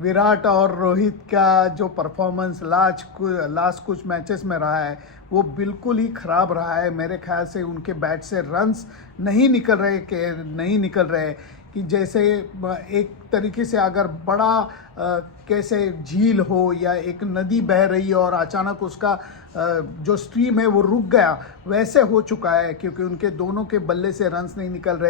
विराट और रोहित का जो परफॉर्मेंस लास्ट कुछ मैचेस में रहा है वो बिल्कुल ही ख़राब रहा है। मेरे ख्याल से उनके बैट से रन्स नहीं निकल रहे कि जैसे एक तरीके से अगर बड़ा कैसे झील हो या एक नदी बह रही है और अचानक उसका जो स्ट्रीम है वो रुक गया, वैसे हो चुका है क्योंकि उनके दोनों के बल्ले से रन्स नहीं निकल रहे।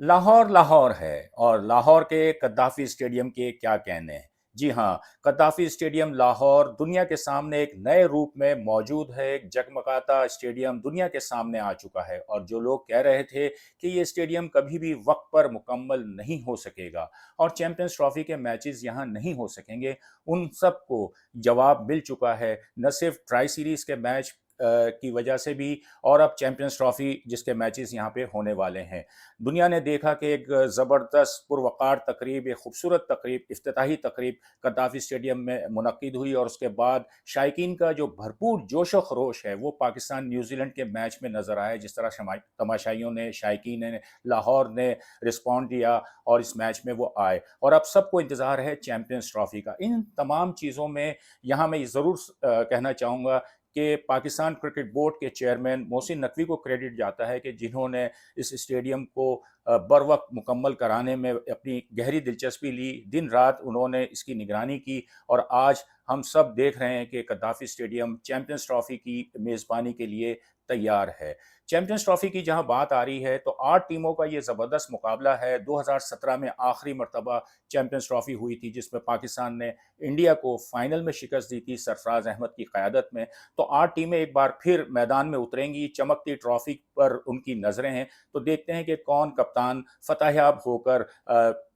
लाहौर लाहौर है और लाहौर के कद्दाफी स्टेडियम के क्या कहने हैं। जी हाँ, कद्दाफी स्टेडियम लाहौर दुनिया के सामने एक नए रूप में मौजूद है। एक जगमगाता स्टेडियम दुनिया के सामने आ चुका है और जो लोग कह रहे थे कि ये स्टेडियम कभी भी वक्त पर मुकम्मल नहीं हो सकेगा और चैंपियंस ट्रॉफी के मैचेस यहाँ नहीं हो सकेंगे, उन सब को जवाब मिल चुका है। न सिर्फ ट्राई सीरीज के मैच की वजह से भी और अब चैंपियंस ट्रॉफी जिसके मैचेस यहाँ पे होने वाले हैं। दुनिया ने देखा कि एक ज़बरदस्त पुरवकार तकरीब, एक खूबसूरत तकरीब, इफ्तिताही तकरीब कद्दाफी स्टेडियम में मुनक्किद हुई और उसके बाद शायकीन का जो भरपूर जोश व खरोश है वो पाकिस्तान न्यूजीलैंड के मैच में नज़र आया। जिस तरह तमाशाइयों ने, शायकीन ने, लाहौर ने रिस्पॉन्ड दिया और इस मैच में वो आए और अब सबको इंतज़ार है चैंपियंस ट्रॉफी का। इन तमाम चीज़ों में यहाँ मैं ज़रूर कहना चाहूँगा कि पाकिस्तान क्रिकेट बोर्ड के चेयरमैन मोहसिन नकवी को क्रेडिट जाता है कि जिन्होंने इस स्टेडियम को बर वक्त मुकम्मल कराने में अपनी गहरी दिलचस्पी ली। दिन रात उन्होंने इसकी निगरानी की और आज हम सब देख रहे हैं कि कद्दाफी स्टेडियम चैंपियंस ट्रॉफी की मेज़बानी के लिए तैयार है। चैंपियंस ट्रॉफी की जहां बात आ रही है तो 8 टीमों का ये ज़बरदस्त मुकाबला है। 2017 में आखिरी मरतबा चैंपियंस ट्रॉफी हुई थी जिसमें पाकिस्तान ने इंडिया को फाइनल में शिकस्त दी थी सरफराज अहमद की क़यादत में। तो 8 टीमें एक बार फिर मैदान में उतरेंगी। चमकती ट्रॉफी पर उनकी नज़रें हैं, तो देखते हैं कि कौन कप्तान फतहयाब होकर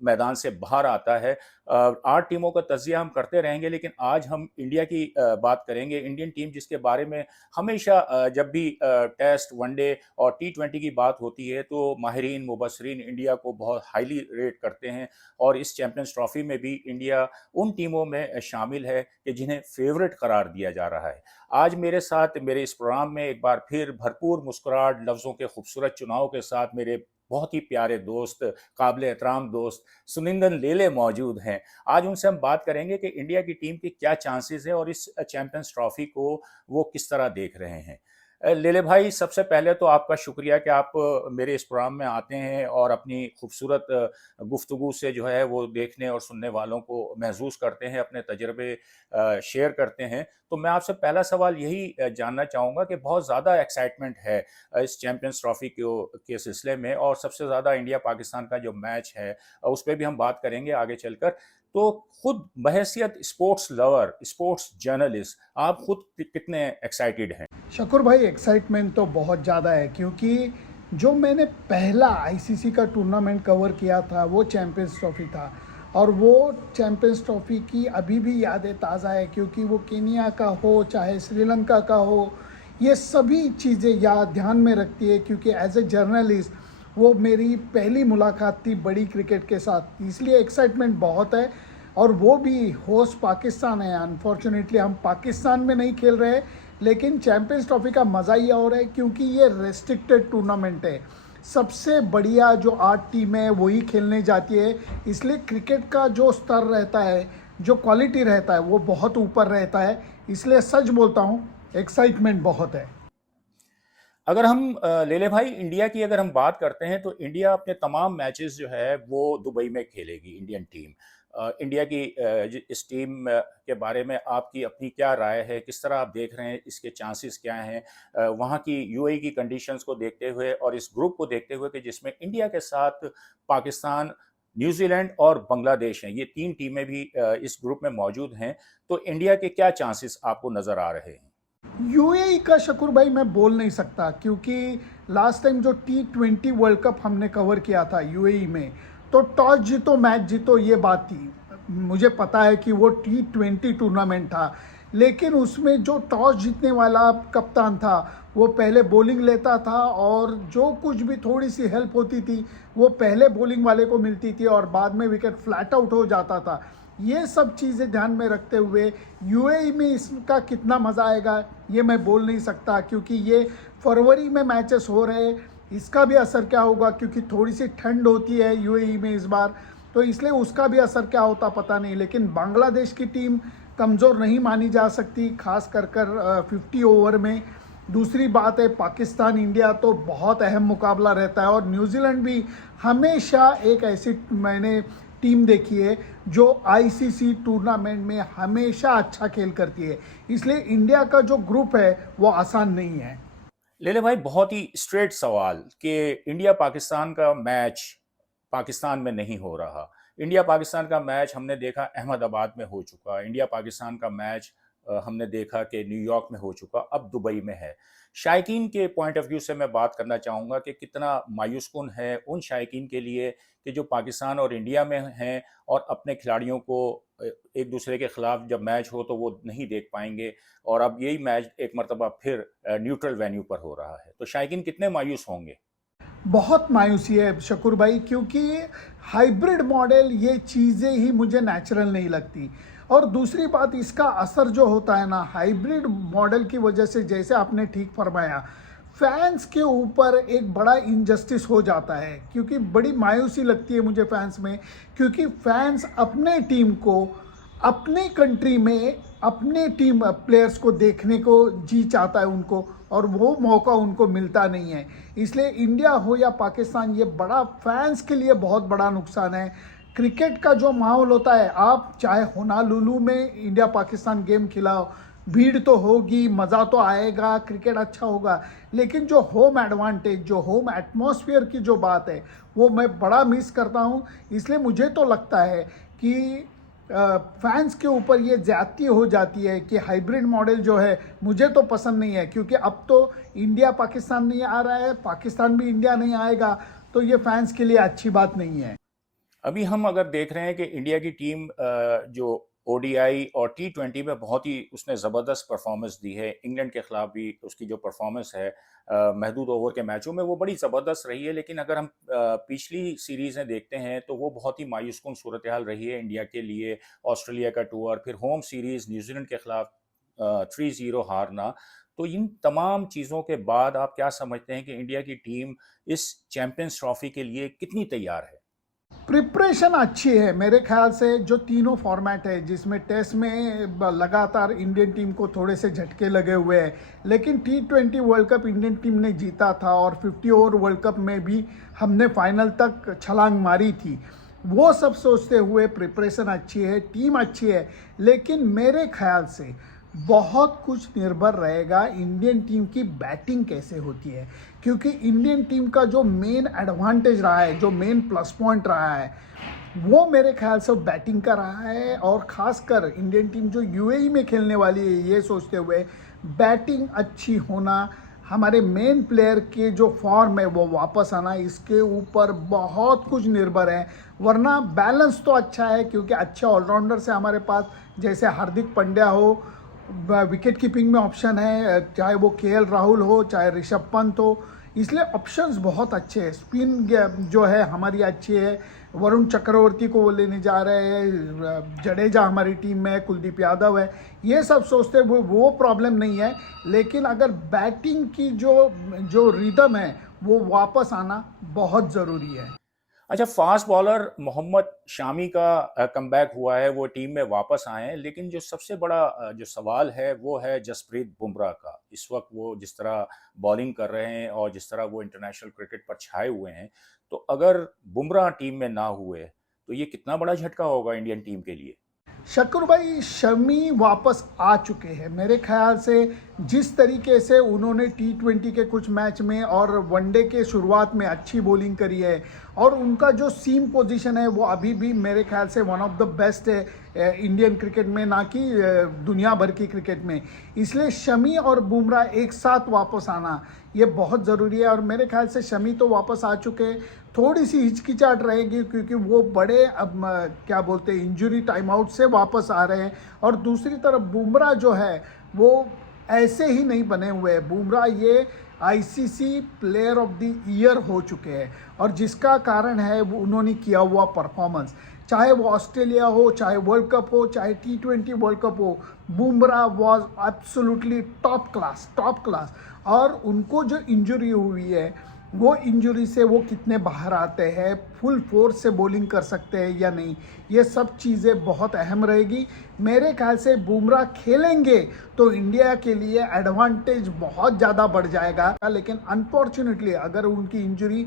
मैदान से बाहर आता है। 8 टीमों का तज्जिया हम करते रहेंगे, लेकिन आज हम इंडिया की बात करेंगे। इंडियन टीम जिसके बारे में हमेशा जब भी टेस्ट, वनडे और T20 की बात होती है तो माहिरीन मुबसरीन इंडिया को बहुत हाईली रेट करते हैं और इस चैंपियंस ट्रॉफी में भी इंडिया उन टीमों में शामिल है कि जिन्हें फेवरेट करार दिया जा रहा है। आज मेरे साथ मेरे इस प्रोग्राम में एक बार फिर भरपूर मुस्कुराहट, लफ्ज़ों के खूबसूरत चुनाव के साथ मेरे बहुत ही प्यारे दोस्त, काबिल एहतराम दोस्त सुनिंदन लेले मौजूद हैं। आज उनसे हम बात करेंगे कि इंडिया की टीम के क्या चांसेस हैं और इस चैंपियंस ट्रॉफी को वो किस तरह देख रहे हैं। लेले भाई, सबसे पहले तो आपका शुक्रिया कि आप मेरे इस प्रोग्राम में आते हैं और अपनी खूबसूरत गुफ्तगू से जो है वो देखने और सुनने वालों को महसूस करते हैं, अपने तजर्बे शेयर करते हैं। तो मैं आपसे पहला सवाल यही जानना चाहूँगा कि बहुत ज़्यादा एक्साइटमेंट है इस चैंपियंस ट्रॉफी के सिलसिले में और सबसे ज़्यादा इंडिया पाकिस्तान का जो मैच है उस पर भी हम बात करेंगे आगे चलकर। तो खुद बहैसियत स्पोर्ट्स लवर, स्पोर्ट्स जर्नलिस्ट, आप खुद कितने एक्साइटेड हैं? शकुर भाई, एक्साइटमेंट तो बहुत ज़्यादा है क्योंकि जो मैंने पहला आईसीसी का टूर्नामेंट कवर किया था वो चैंपियंस ट्रॉफी था और वो चैंपियंस ट्रॉफी की अभी भी यादें ताज़ा है क्योंकि वो केनिया का हो चाहे श्रीलंका का हो, ये सभी चीज़ें याद ध्यान में रखती है क्योंकि एज ए जर्नलिस्ट वो मेरी पहली मुलाकात थी बड़ी क्रिकेट के साथ, इसलिए एक्साइटमेंट बहुत है। और वो भी होस्ट पाकिस्तान है। अनफॉर्चुनेटली हम पाकिस्तान में नहीं खेल रहे, लेकिन चैंपियंस ट्रॉफी का मज़ा ही और है क्योंकि ये रेस्ट्रिक्टेड टूर्नामेंट है। सबसे बढ़िया जो 8 टीमें हैं वही खेलने जाती है, इसलिए क्रिकेट का जो स्तर रहता है, जो क्वालिटी रहता है वो बहुत ऊपर रहता है। इसलिए सच बोलता हूँ, एक्साइटमेंट बहुत है। अगर हम लेले भाई इंडिया की अगर हम बात करते हैं तो इंडिया अपने तमाम मैचेस जो है वो दुबई में खेलेगी। इंडियन टीम इंडिया की इस टीम के बारे में आपकी अपनी क्या राय है? किस तरह आप देख रहे हैं? इसके चांसेस क्या हैं वहाँ की यूएई की कंडीशंस को देखते हुए और इस ग्रुप को देखते हुए कि जिसमें इंडिया के साथ पाकिस्तान, न्यूजीलैंड और बांग्लादेश हैं, ये 3 टीमें भी इस ग्रुप में मौजूद हैं। तो इंडिया के क्या चांसेस आपको नज़र आ रहे हैं? यूएई का शकुर भाई मैं बोल नहीं सकता क्योंकि लास्ट टाइम जो T20 वर्ल्ड कप हमने कवर किया था यूएई में, तो टॉस जीतो मैच जीतो ये बात थी। मुझे पता है कि वो T20 टूर्नामेंट था, लेकिन उसमें जो टॉस जीतने वाला कप्तान था वो पहले बॉलिंग लेता था, और जो कुछ भी थोड़ी सी हेल्प होती थी वो पहले बॉलिंग वाले को मिलती थी और बाद में विकेट फ्लैट आउट हो जाता था। ये सब चीज़ें ध्यान में रखते हुए यूएई में इसका कितना मज़ा आएगा ये मैं बोल नहीं सकता, क्योंकि ये फरवरी में मैचेस हो रहे हैं। इसका भी असर क्या होगा, क्योंकि थोड़ी सी ठंड होती है यूएई में इस बार, तो इसलिए उसका भी असर क्या होता पता नहीं। लेकिन बांग्लादेश की टीम कमज़ोर नहीं मानी जा सकती, खास कर 50 ओवर में। दूसरी बात है, पाकिस्तान इंडिया तो बहुत अहम मुकाबला रहता है, और न्यूजीलैंड भी हमेशा एक ऐसी मैंने टीम देखी है जो आईसीसी टूर्नामेंट में हमेशा अच्छा खेल करती है, इसलिए इंडिया का जो ग्रुप है वो आसान नहीं है। लेले भाई, बहुत ही स्ट्रेट सवाल कि इंडिया पाकिस्तान का मैच पाकिस्तान में नहीं हो रहा। इंडिया पाकिस्तान का मैच हमने देखा अहमदाबाद में हो चुका, इंडिया पाकिस्तान का मैच हमने देखा कि न्यूयॉर्क में हो चुका, अब दुबई में है। शायकीन के पॉइंट ऑफ व्यू से मैं बात करना चाहूँगा कि कितना मायूसकुन है उन शायकीन के लिए कि जो पाकिस्तान और इंडिया में हैं और अपने खिलाड़ियों को एक दूसरे के खिलाफ जब मैच हो तो वो नहीं देख पाएंगे, और अब यही मैच एक मरतबा फिर न्यूट्रल वेन्यू पर हो रहा है। तो शायकीन कितने मायूस होंगे? बहुत मायूसी है शकूर भाई, क्योंकि हाइब्रिड मॉडल ये चीज़ें ही मुझे नेचुरल नहीं लगती। और दूसरी बात, इसका असर जो होता है ना हाइब्रिड मॉडल की वजह से, जैसे आपने ठीक फरमाया, फैंस के ऊपर एक बड़ा इनजस्टिस हो जाता है, क्योंकि बड़ी मायूसी लगती है मुझे फैंस में, क्योंकि फैंस अपने टीम को अपने कंट्री में अपने टीम प्लेयर्स को देखने को जी चाहता है उनको, और वो मौका उनको मिलता नहीं है। इसलिए इंडिया हो या पाकिस्तान, ये बड़ा फैंस के लिए बहुत बड़ा नुकसान है। क्रिकेट का जो माहौल होता है, आप चाहे होनालुलु में इंडिया पाकिस्तान गेम खिलाओ, भीड़ तो होगी, मज़ा तो आएगा, क्रिकेट अच्छा होगा, लेकिन जो होम एडवांटेज, जो होम एटमॉस्फेयर की जो बात है वो मैं बड़ा मिस करता हूँ। इसलिए मुझे तो लगता है कि फैंस के ऊपर ये ज़्यादती हो जाती है कि हाइब्रिड मॉडल जो है मुझे तो पसंद नहीं है, क्योंकि अब तो इंडिया पाकिस्तान नहीं आ रहा है, पाकिस्तान भी इंडिया नहीं आएगा, तो ये फैंस के लिए अच्छी बात नहीं है। अभी हम अगर देख रहे हैं कि इंडिया की टीम जो ओडीआई और टी20 में बहुत ही उसने ज़बरदस्त परफॉर्मेंस दी है। इंग्लैंड के खिलाफ भी उसकी जो परफॉर्मेंस है महदूद ओवर के मैचों में वो बड़ी ज़बरदस्त रही है। लेकिन अगर हम पिछली सीरीज़ें देखते हैं तो वो बहुत ही मायूसकुन सूरत हाल रही है इंडिया के लिए। ऑस्ट्रेलिया का टूर, फिर होम सीरीज़ न्यूजीलैंड के खिलाफ 3-0 हारना। तो इन तमाम चीज़ों के बाद आप क्या समझते हैं कि इंडिया की टीम इस चैंपियंस ट्रॉफी के लिए कितनी तैयार है? प्रिपरेशन अच्छी है मेरे ख्याल से। जो तीनों फॉर्मेट है, जिसमें टेस्ट में लगातार इंडियन टीम को थोड़े से झटके लगे हुए हैं, लेकिन T20 world cup Indian team ने जीता था, और 50 ओवर वर्ल्ड कप में भी हमने फाइनल तक छलांग मारी थी। वो सब सोचते हुए प्रिपरेशन अच्छी है, टीम अच्छी है, लेकिन मेरे ख्याल से बहुत कुछ निर्भर रहेगा इंडियन टीम की बैटिंग कैसे होती है, क्योंकि इंडियन टीम का जो मेन एडवांटेज रहा है, जो मेन प्लस पॉइंट रहा है, वो मेरे ख्याल से बैटिंग का रहा है। और ख़ासकर इंडियन टीम जो यूएई में खेलने वाली है, ये सोचते हुए बैटिंग अच्छी होना, हमारे मेन प्लेयर के जो फॉर्म है वो वापस आना, इसके ऊपर बहुत कुछ निर्भर है। वरना बैलेंस तो अच्छा है, क्योंकि अच्छे ऑलराउंडर्स है हमारे पास, जैसे हार्दिक पांड्या हो, विकेट कीपिंग में ऑप्शन है, चाहे वो केएल राहुल हो, चाहे ऋषभ पंत हो, इसलिए ऑप्शंस बहुत अच्छे हैं। स्पिन जो है हमारी अच्छी है, वरुण चक्रवर्ती को वो लेने जा रहे हैं, जडेजा हमारी टीम में है, कुलदीप यादव है, ये सब सोचते हुए वो प्रॉब्लम नहीं है। लेकिन अगर बैटिंग की जो जो रिदम है वो वापस आना बहुत ज़रूरी है। अच्छा, फास्ट बॉलर मोहम्मद शामी का कमबैक हुआ है, वो टीम में वापस आए हैं, लेकिन जो सबसे बड़ा जो सवाल है वो है जसप्रीत बुमराह का। इस वक्त वो जिस तरह बॉलिंग कर रहे हैं और जिस तरह वो इंटरनेशनल क्रिकेट पर छाए हुए हैं, तो अगर बुमराह टीम में ना हुए तो ये कितना बड़ा झटका होगा इंडियन टीम के लिए? शक्कर भाई, शमी वापस आ चुके हैं मेरे ख्याल से। जिस तरीके से उन्होंने T20 के कुछ मैच में और वनडे के शुरुआत में अच्छी बॉलिंग करी है, और उनका जो सीम पोजीशन है वो अभी भी मेरे ख्याल से वन ऑफ द बेस्ट है इंडियन क्रिकेट में, ना कि दुनिया भर की क्रिकेट में। इसलिए शमी और बुमराह एक साथ वापस आना ये बहुत ज़रूरी है। और मेरे ख्याल से शमी तो वापस आ चुके हैं, थोड़ी सी हिचकिचाहट रहेगी क्योंकि वो बड़े क्या बोलते हैं इंजरी टाइम आउट से वापस आ रहे हैं। और दूसरी तरफ बुमराह जो है वो ऐसे ही नहीं बने हुए हैं। बुमराह ये ICC player of the year हो चुके हैं, और जिसका कारण है वो उन्होंने किया हुआ परफॉर्मेंस, चाहे वो ऑस्ट्रेलिया हो, चाहे वर्ल्ड कप हो, चाहे T20 वर्ल्ड कप हो, Bumrah was absolutely top class, top class. और उनको जो इंजरी हुई है, वो इंजरी से वो कितने बाहर आते हैं, फुल फोर्स से बॉलिंग कर सकते हैं या नहीं, ये सब चीज़ें बहुत अहम रहेगी। मेरे ख्याल से बुमराह खेलेंगे तो इंडिया के लिए एडवांटेज बहुत ज़्यादा बढ़ जाएगा। लेकिन अनफॉर्चुनेटली अगर उनकी इंजरी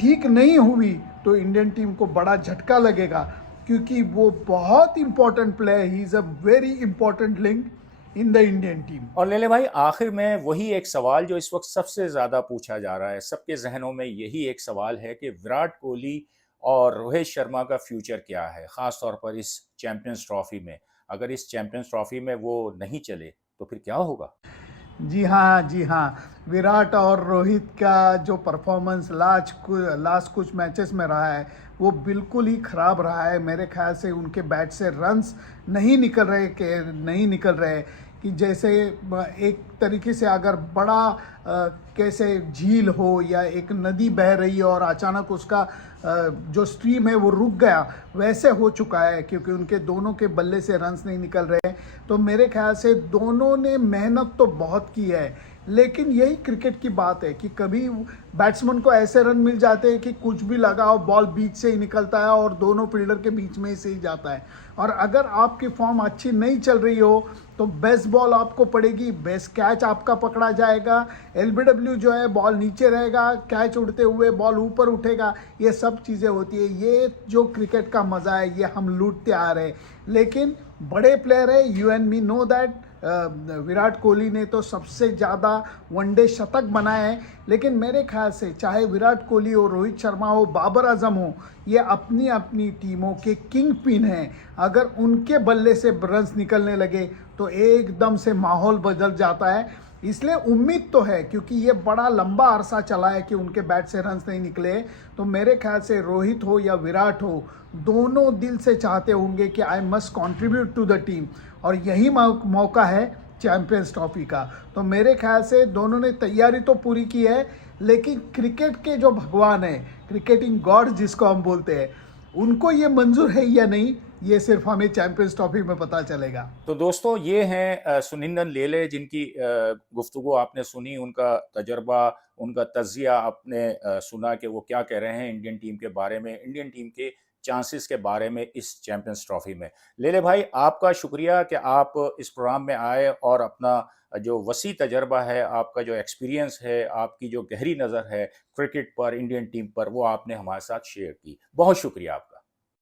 ठीक नहीं हुई तो इंडियन टीम को बड़ा झटका लगेगा, क्योंकि वो बहुत important player, he is a very important link in the Indian team. और लेले भाई, आखिर में वही एक सवाल जो इस वक्त सबसे ज़्यादा पूछा जा रहा है, सबके जहनों में यही एक सवाल है कि विराट कोहली और रोहित शर्मा का फ्यूचर क्या है, ख़ास तौर पर इस चैंपियंस ट्रॉफी में। अगर इस चैंपियंस ट्रॉफी में वो नहीं चले तो फिर क्या होगा? जी हाँ, जी हाँ। विराट और रोहित का जो परफॉर्मेंस लास्ट कुछ मैचेस में रहा है, वो बिल्कुल ही ख़राब रहा है। मेरे ख्याल से उनके बैट से रन्स नहीं निकल रहे कि जैसे एक तरीके से अगर बड़ा कैसे झील हो या एक नदी बह रही है और अचानक उसका जो स्ट्रीम है वो रुक गया, वैसे हो चुका है, क्योंकि उनके दोनों के बल्ले से रन्स नहीं निकल रहे। तो मेरे ख्याल से दोनों ने मेहनत तो बहुत की है, लेकिन यही क्रिकेट की बात है कि कभी बैट्समैन को ऐसे रन मिल जाते हैं कि कुछ भी लगाओ बॉल बीच से ही निकलता है और दोनों फील्डर के बीच में से ही जाता है। और अगर आपकी फॉर्म अच्छी नहीं चल रही हो तो बेस्ट बॉल आपको पड़ेगी, बेस्ट कैच आपका पकड़ा जाएगा, एलबीडब्ल्यू जो है बॉल नीचे रहेगा, कैच उड़ते हुए बॉल ऊपर उठेगा, ये सब चीज़ें होती है। ये जो क्रिकेट का मज़ा है ये हम लूटते आ रहे हैं। लेकिन बड़े प्लेयर है, you and me know that. Virat Kohli ने तो सबसे ज़्यादा वनडे शतक बनाए हैं, लेकिन मेरे ख्याल से चाहे विराट कोहली हो, रोहित शर्मा हो, बाबर आजम हो, ये अपनी अपनी टीमों के किंग पिन हैं। अगर उनके बल्ले से रन्स निकलने लगे तो एकदम से माहौल बदल जाता है। इसलिए उम्मीद तो है, क्योंकि ये बड़ा लंबा अरसा चला है कि उनके बैट से रन्स नहीं निकले। तो मेरे ख्याल से रोहित हो या विराट हो, दोनों दिल से चाहते होंगे कि I must contribute to the team, और यही मौका है चैंपियंस ट्रॉफी का। तो मेरे ख्याल से दोनों ने तैयारी तो पूरी की है, लेकिन क्रिकेट के जो भगवान है, क्रिकेटिंग गॉड जिसको हम बोलते हैं, उनको ये मंजूर है या नहीं, ये सिर्फ हमें चैंपियंस ट्रॉफी में पता चलेगा। तो दोस्तों, ये हैं सुनिंदन लेले, जिनकी गुफ्तगू आपने सुनी, उनका तजर्बा, उनका तज्जिया आपने सुना कि वो क्या कह रहे हैं इंडियन टीम के बारे में, इंडियन टीम के चांसेस के बारे में इस चैंपियंस ट्रॉफी में। लेले भाई, आपका शुक्रिया कि आप इस प्रोग्राम में आए और अपना जो वसी तजर्बा है, आपका जो एक्सपीरियंस है, आपकी जो गहरी नज़र है क्रिकेट पर, इंडियन टीम पर, वो आपने हमारे साथ शेयर की। बहुत शुक्रिया आपका।